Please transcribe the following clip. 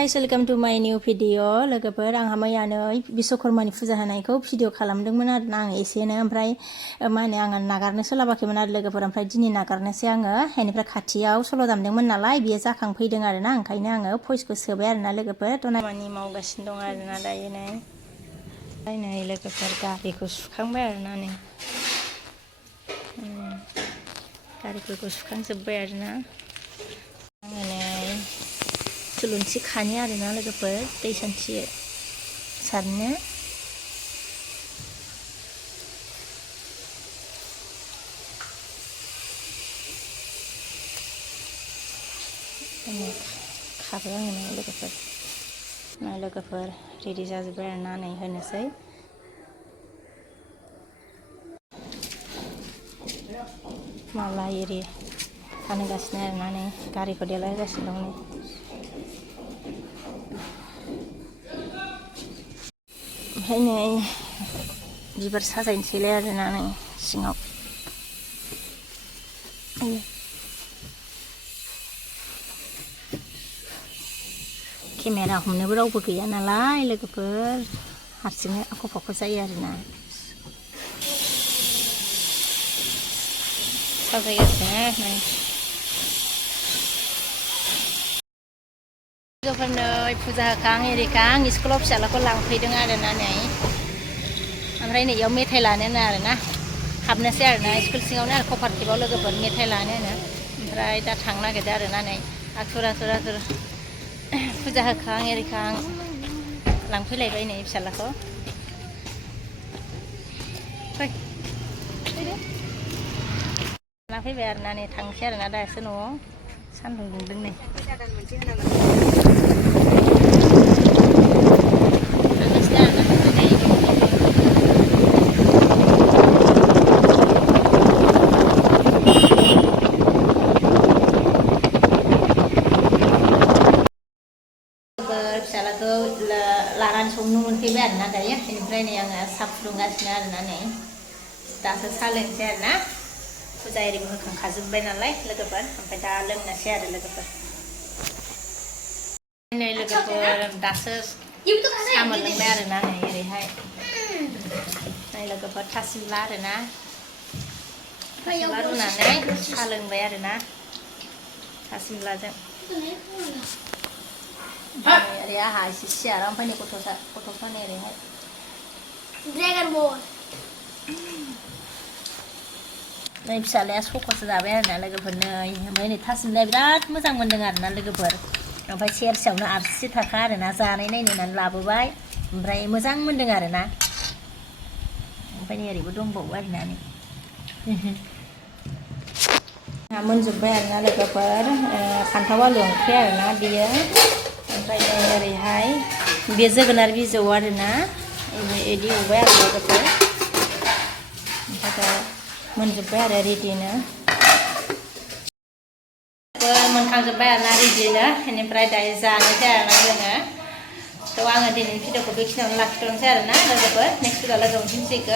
guys, welcome to my new video. लोगोफोर आंहा मैयानो बिश्वकर्मानि फुजा होनायखौ भिडिअ खालामदोंमोन आरोना आं एसेनो ओमफ्राय मा होनो आङो नागारनो सोलाबाखैमोन आरो लोगोफोर ओमफ्राय दिनै नागारनोसै आङो बेनिफ्राय खाथियाव सल' दामदोंमोन नालाय बियो जाखांफैदों आरोना ओंखायनो आङो भइसखौ सोबाय आरोना लोगोफोर खामानि मावगासिनो दं आरोना दायो नै लोगोफोर गारिखौ सुखांबाय आरोना नै गारिफोरखौ सुखांजोब्बाय आरोना आङो नै थुलुंसि खानि आरोना लोगोफोर दै सान्थि सारनो खाबाय आङो नै लोगोफोर रेडि जाजोब्बाय आरोना नै होनोसै माला एरि फानगासिनो आरोना नै गारिखौ देलायगासिनो दं नै ओमफ्राय नै बिबार साजायनोसैलाय आरोना नै सिङाव केमेरा हमनोबो रावबो गैया नालाय लोगोफोर हारसिङै आख' फाख' जायो आरोना साजायगासिनो नै लोगोफोर नै फुजा होखां एरिखां स्कुलाव फिसालाखौ लांफैदों आरोना नै ओमफ्राय नै इयाव मेथाइ लानोनो आरोना हाबनोसै आरोना स्कुल सिङावनो आरो कपारटिभआव लोगोफोर मेथाइ लानोनो ओमफ्राय दा थांनो नागिरदों आरोना नै आथुर फुजा होखां एरिखां लांफैलायबाय नै फिसालाखौ लाना फैबाय आरोना नै थांसै आरोना दासो न'आव सान्दुं दुंदों नै फिसालाखौ लानानै संनो मोनफैबाय आरोना दायो बेनिफ्राय नै आङो साहा फुदुंगासिनो आरोना नै दासो साहा लोंसै आरोना फुजा एरिबो होखांखाजोब्बाय नालाय लोगोफोर ओमफ्राय दा लोंनोसै आरो लोगोफोर नै लोगोफोर दासो साहा मोनलोंबाय आरोना नै ओरैहाय नै लोगोफोर थासिमला आरोना थासिमला रुनानै साहा लोंबाय आरोना थासिमलाजों ओरै आंहा एसे सियाराव फैनाय गथ'सा नै ओरैहाय ड्रेगन बल नै फिसालाया सक'सो जाबाय आरोना लोगोफोर नै ओमफ्राय नै थासिमलाया बिराद मोजां मोनदों आरोना लोगोफोर ओमफ्राय सेरसेयावनो 80 थाखा आरोना जानाय नायनो होननानै लाबोबाय ओमफ्राय मोजां मोनदों आरोना ओमफ्राय नै ओरैबो दंबावो आरोना नै मोनजोब्बाय आरोना लोगोफोर फान्थाव आलु ओंख्रि आरोना बियो ओमफ्राय नै ओरैहाय बे जोगोनार बिजौ आरोना बिदि एवबाय आरो लोगोफोर ओमफ्राय मोनजोब्बाय आरो रेडिनो मोनखांजोब्बाय आरोना रेडिनो बेनिफ्राय दायो जानोसै आरोना जोङो थ' आङो दिनैनि भिडिअखौ बेखिनियावनो लाखिथ'नोसै आरोना लोगोफोर नेक्स्ट भिडिअ लोगो मोनफिनसिगोन